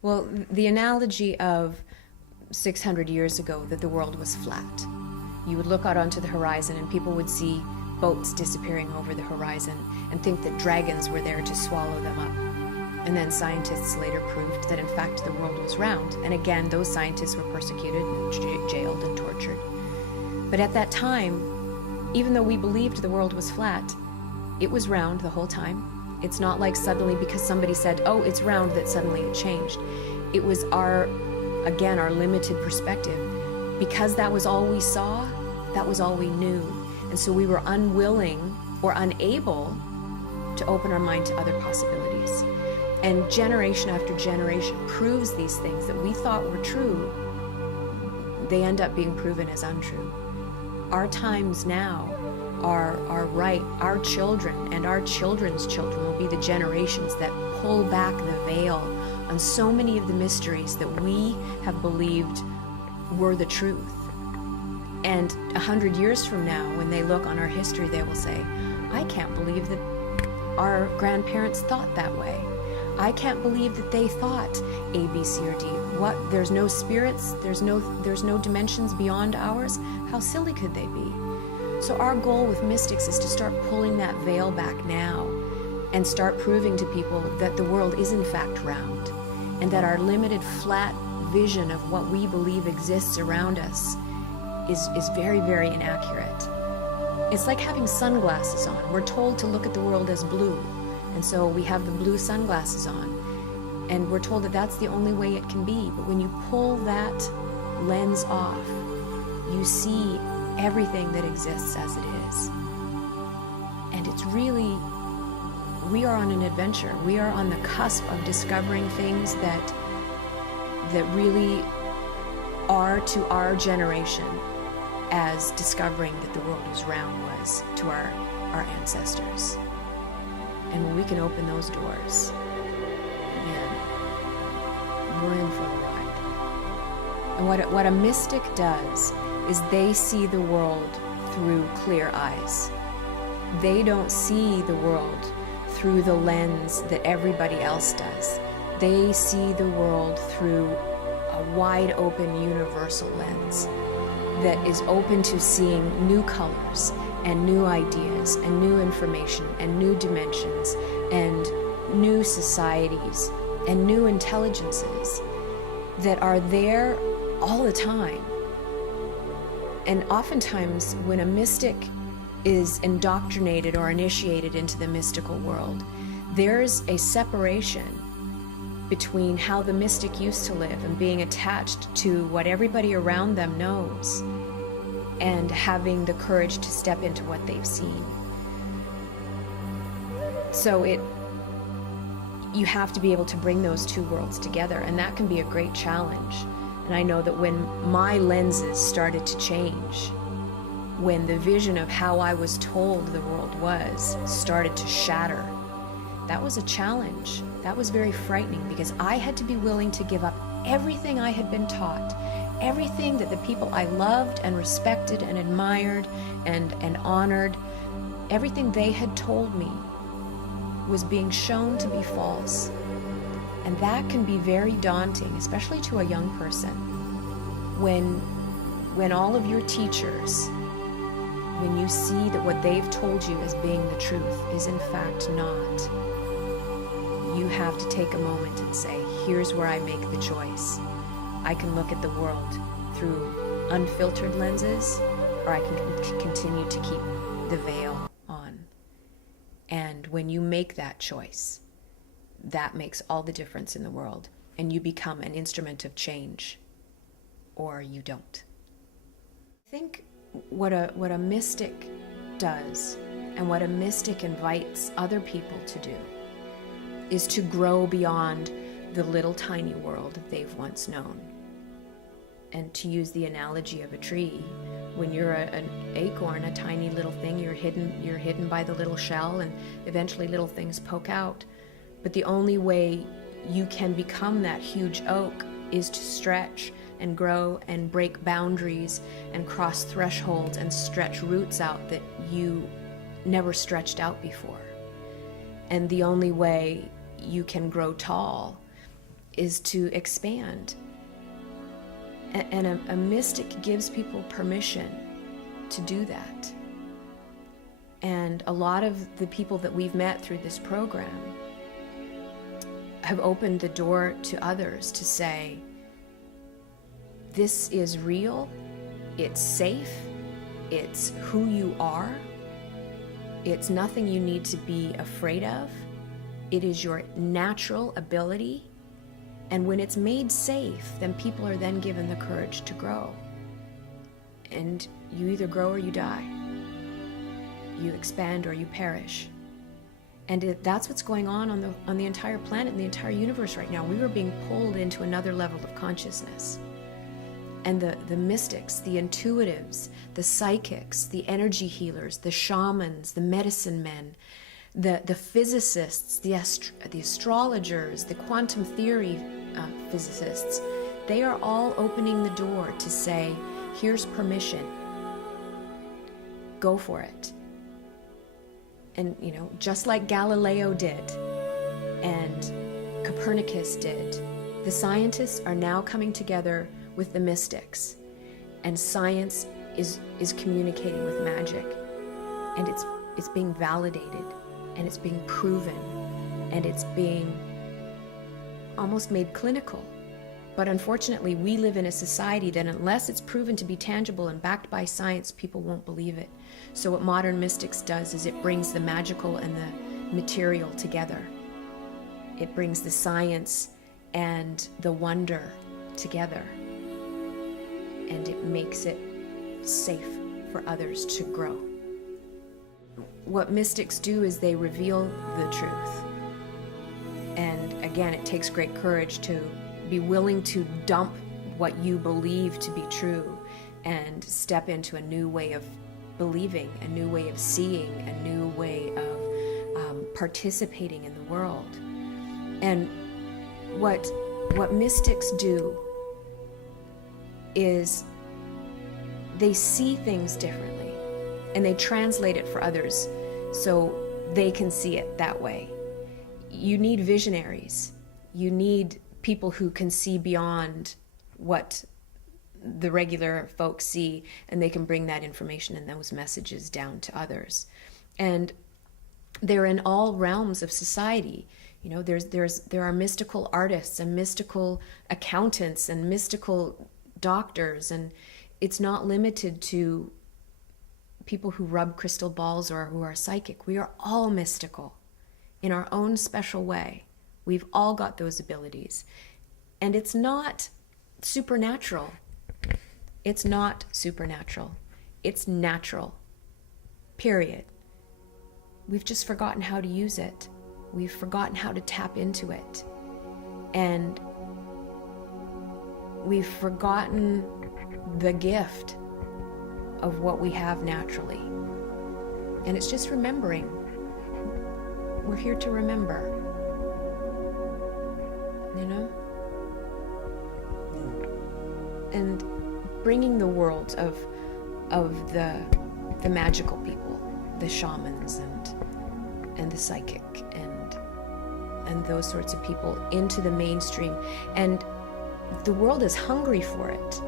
Well, the analogy of 600 years ago that the world was flat. You would look out onto the horizon and people would see boats disappearing over the horizon and think that dragons were there to swallow them up. And then scientists later proved that in fact the world was round. And again, those scientists were persecuted and jailed and tortured. But at that time, even though we believed the world was flat, it was round the whole time. It's not like suddenly because somebody said, oh, it's round, that suddenly it changed. It was our limited perspective. Because that was all we saw, that was all we knew. And so we were unwilling or unable to open our mind to other possibilities. And generation after generation proves these things that we thought were true, they end up being proven as untrue. Our times now are right. Our children and our children's children will be the generations that pull back the veil on so many of the mysteries that we have believed were the truth. And 100 years from now, when they look on our history, they will say, I can't believe that our grandparents thought that way. I can't believe that they thought A, B, C, or D. What? There's no spirits? There's no dimensions beyond ours? How silly could they be? So our goal with mystics is to start pulling that veil back now and start proving to people that the world is in fact round and that our limited flat vision of what we believe exists around us is very, very inaccurate. It's like having sunglasses on. We're told to look at the world as blue, and so we have the blue sunglasses on, and we're told that that's the only way it can be. But when you pull that lens off, you see everything that exists as it is. And it's really, we are on an adventure. We are on the cusp of discovering things that really are to our generation as discovering that the world is round was to our ancestors. And when we can open those doors, man, we're in for a ride. And what a mystic does is they see the world through clear eyes. They don't see the world through the lens that everybody else does. They see the world through a wide open universal lens that is open to seeing new colors and new ideas and new information and new dimensions and new societies and new intelligences that are there all the time. And oftentimes when a mystic is indoctrinated or initiated into the mystical world, there's a separation between how the mystic used to live and being attached to what everybody around them knows and having the courage to step into what they've seen. So you have to be able to bring those two worlds together, and that can be a great challenge. And I know that when my lenses started to change, when the vision of how I was told the world was started to shatter, that was a challenge. That was very frightening because I had to be willing to give up everything I had been taught, everything that the people I loved and respected and admired and honored, everything they had told me was being shown to be false. And that can be very daunting, especially to a young person, when all of your teachers, when you see that what they've told you as being the truth is in fact not. You have to take a moment and say, here's where I make the choice. I can look at the world through unfiltered lenses, or I can continue to keep the veil on. And when you make that choice, that makes all the difference in the world, and you become an instrument of change, or you don't. I think what a mystic does, and what a mystic invites other people to do, is to grow beyond the little tiny world they've once known. And to use the analogy of a tree, when you're an acorn, a tiny little thing, you're hidden by the little shell, and eventually little things poke out. But the only way you can become that huge oak is to stretch and grow and break boundaries and cross thresholds and stretch roots out that you never stretched out before. And the only way you can grow tall is to expand. And a mystic gives people permission to do that. And a lot of the people that we've met through this program have opened the door to others to say, this is real, it's safe, it's who you are, it's nothing you need to be afraid of, it is your natural ability, and when it's made safe, then people are then given the courage to grow. And you either grow or you die. You expand or you perish. And that's what's going on the entire planet and the entire universe right now. We are being pulled into another level of consciousness. And the mystics, the intuitives, the psychics, the energy healers, the shamans, the medicine men, the physicists, the astrologers, the quantum theory physicists, they are all opening the door to say, here's permission. Go for it. And, you know, just like Galileo did and Copernicus did, the scientists are now coming together with the mystics, and science is communicating with magic, and it's being validated, and it's being proven, and it's being almost made clinical. But unfortunately, we live in a society that unless it's proven to be tangible and backed by science, people won't believe it. So what modern mystics does is it brings the magical and the material together. It brings the science and the wonder together. And it makes it safe for others to grow. What mystics do is they reveal the truth. And again, it takes great courage to be willing to dump what you believe to be true and step into a new way of believing, a new way of seeing, a new way of participating in the world. And what mystics do is they see things differently and they translate it for others so they can see it that way. You need visionaries. You need people who can see beyond what the regular folks see, and they can bring that information and those messages down to others. And they're in all realms of society. You know, there are mystical artists and mystical accountants and mystical doctors, and it's not limited to people who rub crystal balls or who are psychic. We are all mystical in our own special way. We've all got those abilities. And it's not supernatural. It's not supernatural. It's natural. Period. We've just forgotten how to use it. We've forgotten how to tap into it. And we've forgotten the gift of what we have naturally. And it's just remembering. We're here to remember. You know? And bringing the world of the magical people, the shamans and the psychic and those sorts of people into the mainstream. And the world is hungry for it.